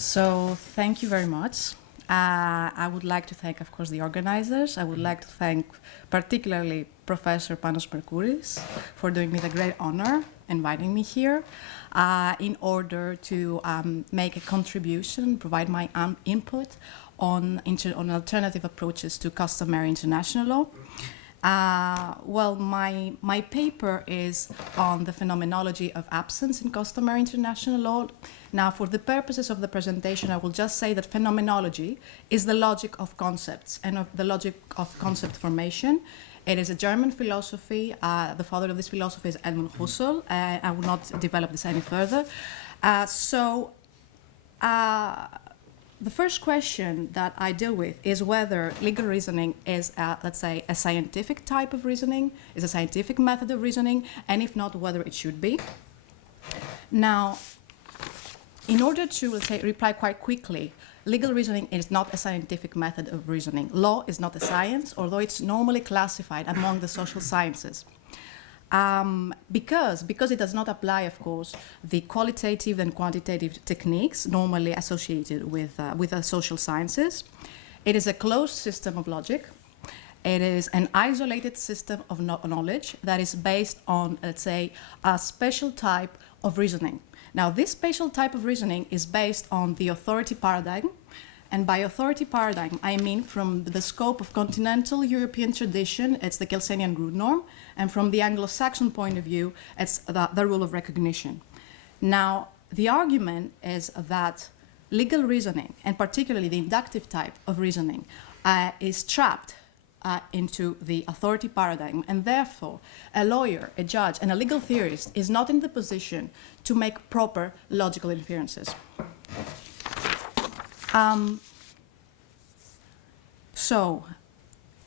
So thank you very much. I would like to thank, of course, the organizers. I would like to thank particularly Professor Panos Merkouris for doing me the great honor, inviting me here, in order to make a contribution, provide my input on alternative approaches to customary international law. Well, my paper is on the phenomenology of absence in customary international law. Now, for the purposes of the presentation, I will just say that phenomenology is the logic of concepts and of the logic of concept formation. It is a German philosophy. The father of this philosophy is Edmund Husserl. I will not develop this any further. The first question that I deal with is whether legal reasoning is, let's say, a scientific type of reasoning, is a scientific method of reasoning, and if not, whether it should be. Now, in order to, let's say, reply quite quickly, legal reasoning is not a scientific method of reasoning. Law is not a science, although it's normally classified among the social sciences. Because it does not apply, of course, the qualitative and quantitative techniques normally associated with the social sciences. It is a closed system of logic. It is an isolated system of knowledge that is based on, let's say, a special type of reasoning. Now, this special type of reasoning is based on the authority paradigm. And by authority paradigm, I mean from the scope of continental European tradition, it's the Kelsenian group norm, and from the Anglo-Saxon point of view, it's the rule of recognition. Now, the argument is that legal reasoning, and particularly the inductive type of reasoning, is trapped into the authority paradigm, and therefore a lawyer, a judge, and a legal theorist is not in the position to make proper logical inferences. So,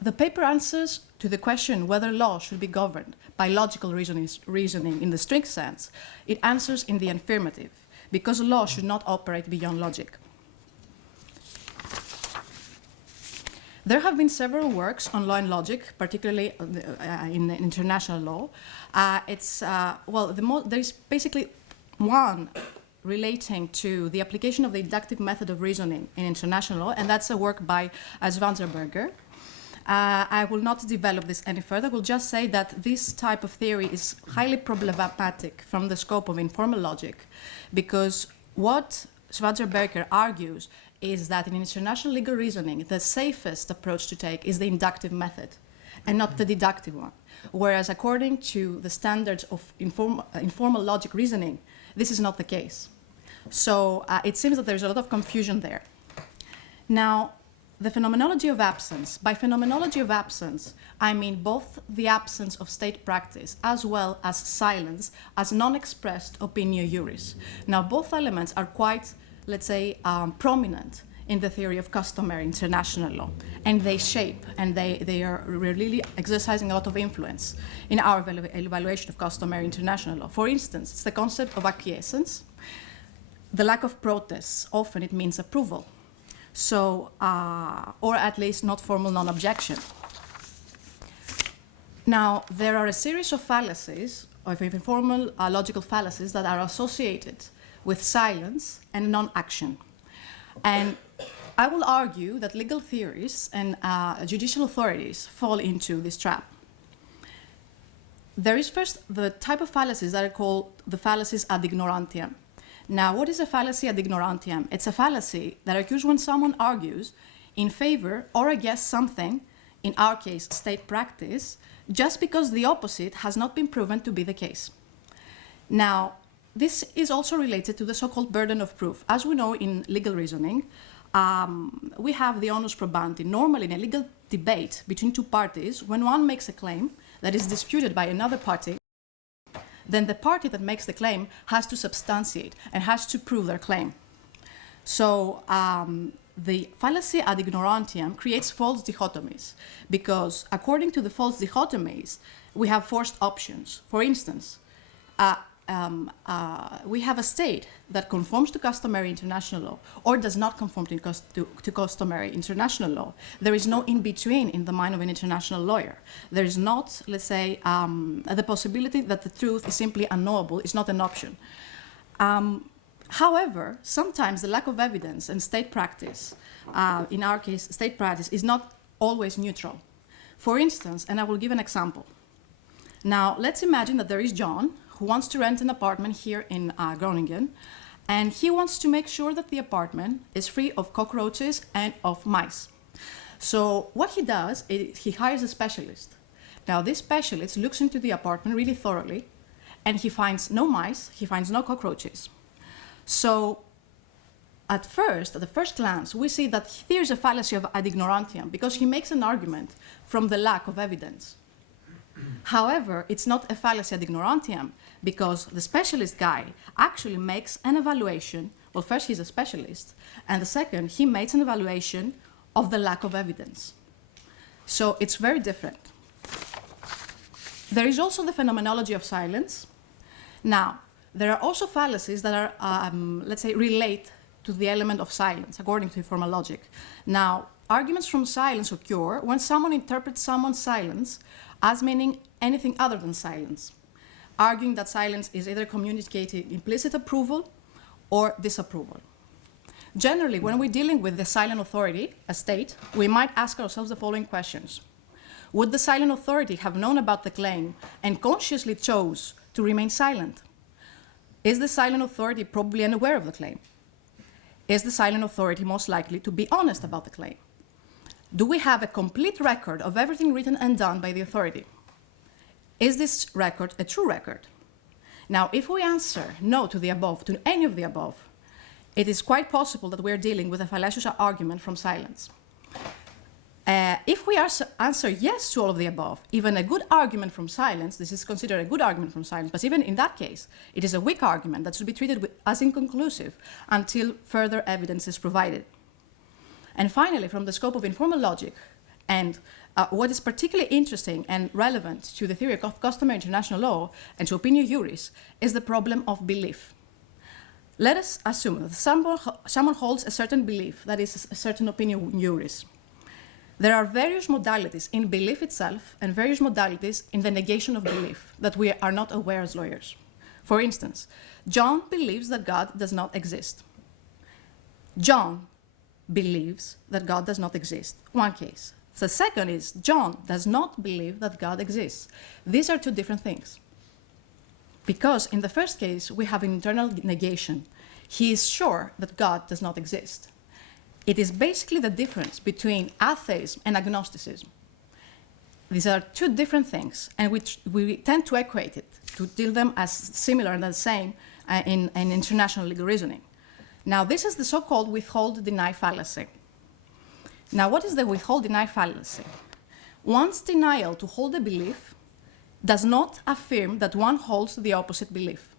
the paper answers to the question whether law should be governed by logical reasoning in the strict sense. It answers in the affirmative, because law should not operate beyond logic. There have been several works on law and logic, particularly in international law. There is basically one relating to the application of the inductive method of reasoning in international law, and that's a work by Schwarzenberger. I will not develop this any further. I will just say that this type of theory is highly problematic from the scope of informal logic, because what Schwarzenberger argues is that in international legal reasoning, the safest approach to take is the inductive method and not the deductive one. Whereas according to the standards of informal logic reasoning, this is not the case. So it seems that there's a lot of confusion there. Now, the phenomenology of absence. By phenomenology of absence, I mean both the absence of state practice as well as silence as non-expressed opinio juris. Now, both elements are quite, let's say, prominent in the theory of customary international law, and they shape and they are really exercising a lot of influence in our evaluation of customary international law. For instance, it's the concept of acquiescence. The lack of protests, often it means approval. So, or at least not formal non-objection. Now, there are a series of fallacies, of informal logical fallacies that are associated with silence and non-action. And I will argue that legal theorists and judicial authorities fall into this trap. There is first the type of fallacies that are called the fallacies ad ignorantiam. Now, what is a fallacy ad ignorantiam? It's a fallacy that occurs when someone argues in favor or against something, in our case, state practice, just because the opposite has not been proven to be the case. Now, this is also related to the so-called burden of proof. As we know in legal reasoning, we have the onus probandi. Normally, in a legal debate between two parties, when one makes a claim that is disputed by another party, then the party that makes the claim has to substantiate and has to prove their claim. So the fallacy ad ignorantiam creates false dichotomies, because according to the false dichotomies, we have forced options. For instance, we have a state that conforms to customary international law or does not conform to customary international law. There is no in-between in the mind of an international lawyer. There is not, let's say, the possibility that the truth is simply unknowable. It's not an option. However, sometimes the lack of evidence and state practice, in our case, state practice, is not always neutral. For instance, and I will give an example. Now, let's imagine that there is John who wants to rent an apartment here in Groningen, and he wants to make sure that the apartment is free of cockroaches and of mice. So what he does is he hires a specialist. Now, this specialist looks into the apartment really thoroughly, and he finds no mice, he finds no cockroaches. So at the first glance, we see that there's a fallacy of ad ignorantiam because he makes an argument from the lack of evidence. However, it's not a fallacy ad ignorantiam because the specialist guy actually makes an evaluation. Well, first, he's a specialist, and the second, he makes an evaluation of the lack of evidence. So it's very different. There is also the phenomenology of silence. Now, there are also fallacies that are, let's say, relate to the element of silence, according to formal logic. Now, arguments from silence occur when someone interprets someone's silence as meaning anything other than silence, arguing that silence is either communicating implicit approval or disapproval. Generally, when we're dealing with the silent authority, a state, we might ask ourselves the following questions. Would the silent authority have known about the claim and consciously chose to remain silent? Is the silent authority probably unaware of the claim? Is the silent authority most likely to be honest about the claim? Do we have a complete record of everything written and done by the authority? Is this record a true record? Now, if we answer no to the above, to any of the above, it is quite possible that we're dealing with a fallacious argument from silence. If we answer yes to all of the above, even a good argument from silence, this is considered a good argument from silence, but even in that case, it is a weak argument that should be treated as inconclusive until further evidence is provided. And finally, from the scope of informal logic, and what is particularly interesting and relevant to the theory of customary international law and to opinio juris, is the problem of belief. Let us assume that someone holds a certain belief, that is a certain opinio juris. There are various modalities in belief itself and various modalities in the negation of belief that we are not aware as lawyers. For instance, John believes that God does not exist. John believes that God does not exist. One case. The second is John does not believe that God exists. These are two different things. Because in the first case, we have an internal negation. He is sure that God does not exist. It is basically the difference between atheism and agnosticism. These are two different things, and we tend to equate it, to deal them as similar and the same in international legal reasoning. Now, this is the so-called withhold-deny fallacy. Now, what is the withhold-deny fallacy? One's denial to hold a belief does not affirm that one holds the opposite belief.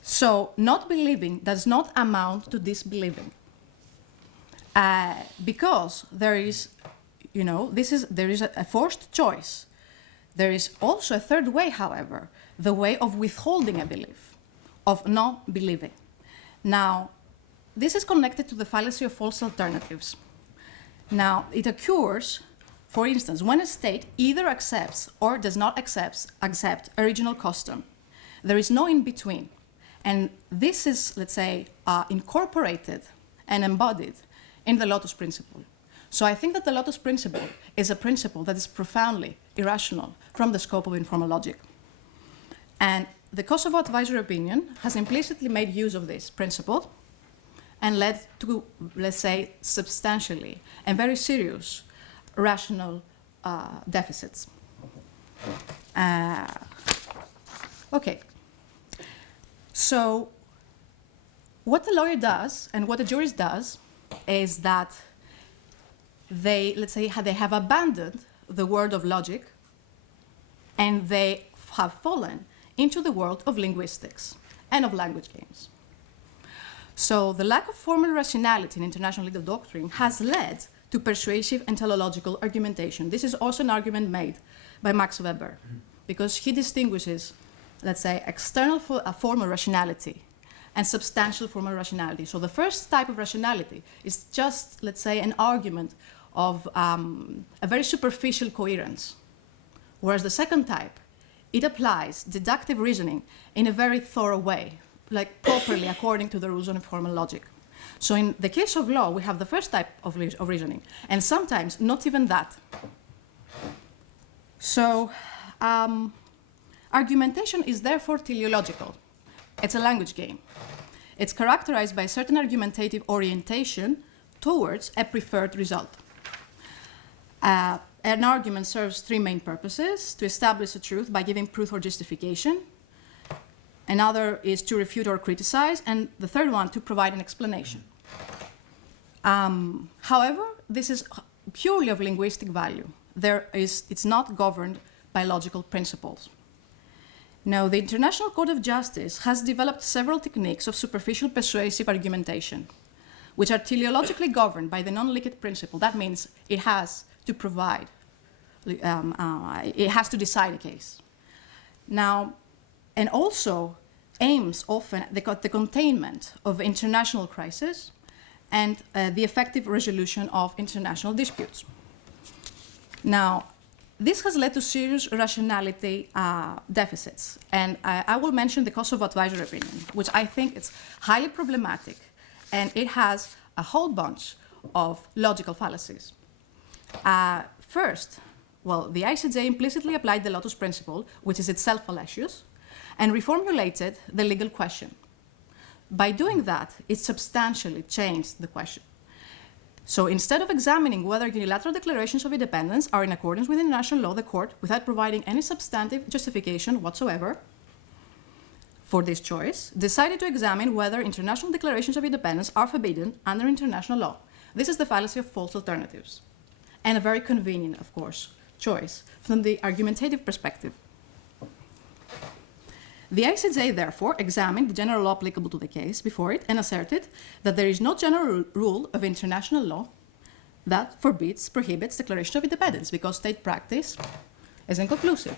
So, not believing does not amount to disbelieving. Because there is, there is a forced choice. There is also a third way, however, the way of withholding a belief, of not believing. Now, this is connected to the fallacy of false alternatives. Now, it occurs, for instance, when a state either accepts or does not accept original custom. There is no in between. And this is, let's say, incorporated and embodied in the lotus principle. So I think that the lotus principle is a principle that is profoundly irrational from the scope of informal logic. And the Kosovo advisory opinion has implicitly made use of this principle and led to, let's say, substantially and very serious rational deficits. Okay. So what the lawyer does and what the jurist does is that they, let's say, they have abandoned the world of logic and they have fallen into the world of linguistics and of language games. So the lack of formal rationality in international legal doctrine has led to persuasive and teleological argumentation. This is also an argument made by Max Weber, because he distinguishes, let's say, external formal rationality and substantial formal rationality. So the first type of rationality is just, let's say, an argument of a very superficial coherence, whereas the second type, it applies deductive reasoning in a very thorough way, properly according to the rules of formal logic. So in the case of law, we have the first type of reasoning, and sometimes not even that. So argumentation is therefore teleological. It's a language game. It's characterized by a certain argumentative orientation towards a preferred result. An argument serves three main purposes: to establish a truth by giving proof or justification. Another is to refute or criticize, and the third one, to provide an explanation. However, this is purely of linguistic value. It's not governed by logical principles. Now, the International Court of Justice has developed several techniques of superficial persuasive argumentation, which are teleologically governed by the non-liquid principle. That means it has to provide, it has to decide a case. Now, and also aims often at the containment of international crises and the effective resolution of international disputes. Now, this has led to serious rationality deficits, and I will mention the Kosovo advisory opinion, which I think is highly problematic, and it has a whole bunch of logical fallacies. First, well, the ICJ implicitly applied the lotus principle, which is itself fallacious, and reformulated the legal question. By doing that, it substantially changed the question. So instead of examining whether unilateral declarations of independence are in accordance with international law, the court, without providing any substantive justification whatsoever for this choice, decided to examine whether international declarations of independence are forbidden under international law. This is the fallacy of false alternatives, and a very convenient, of course, choice from the argumentative perspective. The ICJ, therefore, examined the general law applicable to the case before it and asserted that there is no general rule of international law that prohibits declaration of independence because state practice is inconclusive.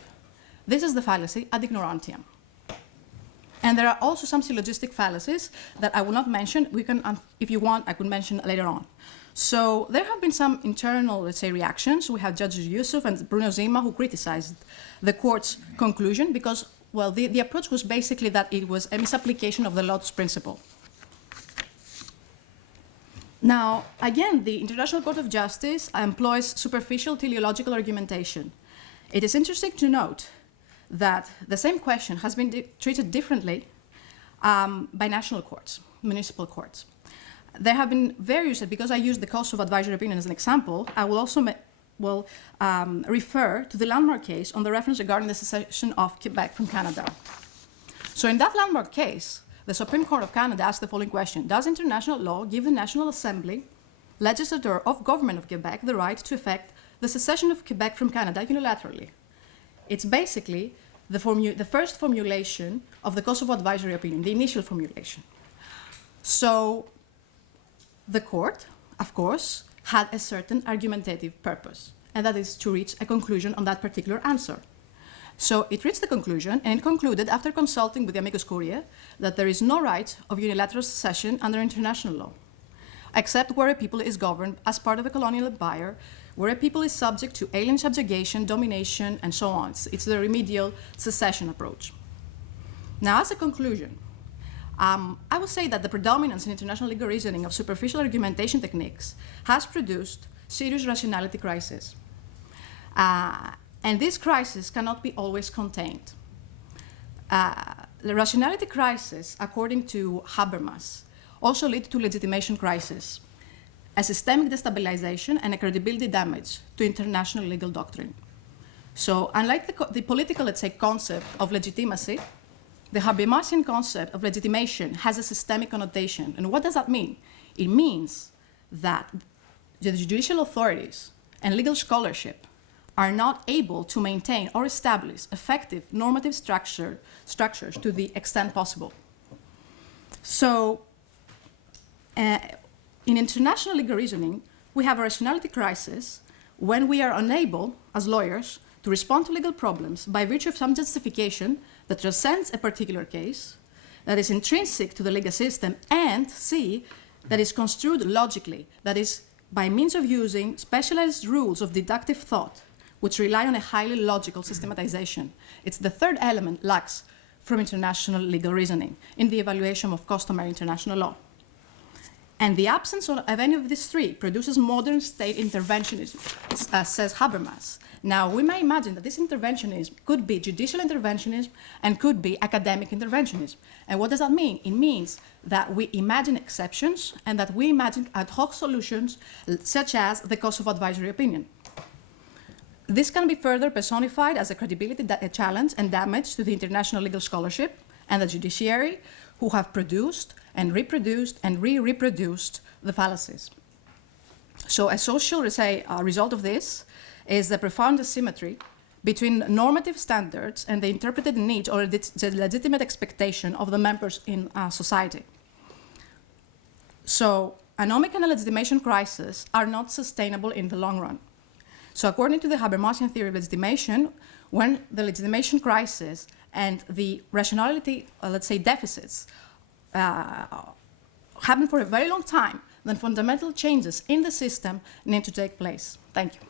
This is the fallacy ad ignorantiam. And there are also some syllogistic fallacies that I will not mention. We can, if you want, I could mention later on. So there have been some internal, let's say, reactions. We have Judges Yusuf and Bruno Zima who criticized the court's conclusion because, well, the approach was basically that it was a misapplication of the lotus principle. Now, again, the International Court of Justice employs superficial teleological argumentation. It is interesting to note that the same question has been treated differently by national courts, municipal courts. There have been various, because I used the Kosovo advisory opinion as an example, I will also refer to the landmark case on the reference regarding the secession of Quebec from Canada. So in that landmark case, the Supreme Court of Canada asked the following question: does international law give the National Assembly, legislature of government of Quebec, the right to effect the secession of Quebec from Canada unilaterally? It's basically the first formulation of the Kosovo advisory opinion, the initial formulation. So the court, of course, had a certain argumentative purpose, and that is to reach a conclusion on that particular answer. So it reached the conclusion, and it concluded, after consulting with the amicus curiae, that there is no right of unilateral secession under international law, except where a people is governed as part of a colonial empire, where a people is subject to alien subjugation, domination, and so on. It's the remedial secession approach. Now, as a conclusion, I would say that the predominance in international legal reasoning of superficial argumentation techniques has produced serious rationality crises. And these crises cannot be always contained. The rationality crisis, according to Habermas, also lead to legitimation crisis, a systemic destabilization and a credibility damage to international legal doctrine. So unlike the political, let's say, concept of legitimacy, the Habermasian concept of legitimation has a systemic connotation. And what does that mean? It means that the judicial authorities and legal scholarship are not able to maintain or establish effective normative structures to the extent possible. So in international legal reasoning, we have a rationality crisis when we are unable, as lawyers, to respond to legal problems by virtue of some justification that transcends a particular case, that is intrinsic to the legal system, and C, that is construed logically, that is by means of using specialized rules of deductive thought, which rely on a highly logical systematization. It's the third element lacks from international legal reasoning in the evaluation of customary international law. And the absence of any of these three produces modern state interventionism, says Habermas. Now, we may imagine that this interventionism could be judicial interventionism and could be academic interventionism. And what does that mean? It means that we imagine exceptions and that we imagine ad hoc solutions, such as the cost of advisory opinion. This can be further personified as a credibility challenge and damage to the international legal scholarship and the judiciary, who have produced and reproduced and re-reproduced the fallacies. So a social result of this is the profound asymmetry between normative standards and the interpreted needs or the legitimate expectation of the members in society. So anomic and legitimation crises are not sustainable in the long run. So according to the Habermasian theory of legitimation, when the legitimation crisis and the rationality, let's say, deficits happen for a very long time, then fundamental changes in the system need to take place. Thank you.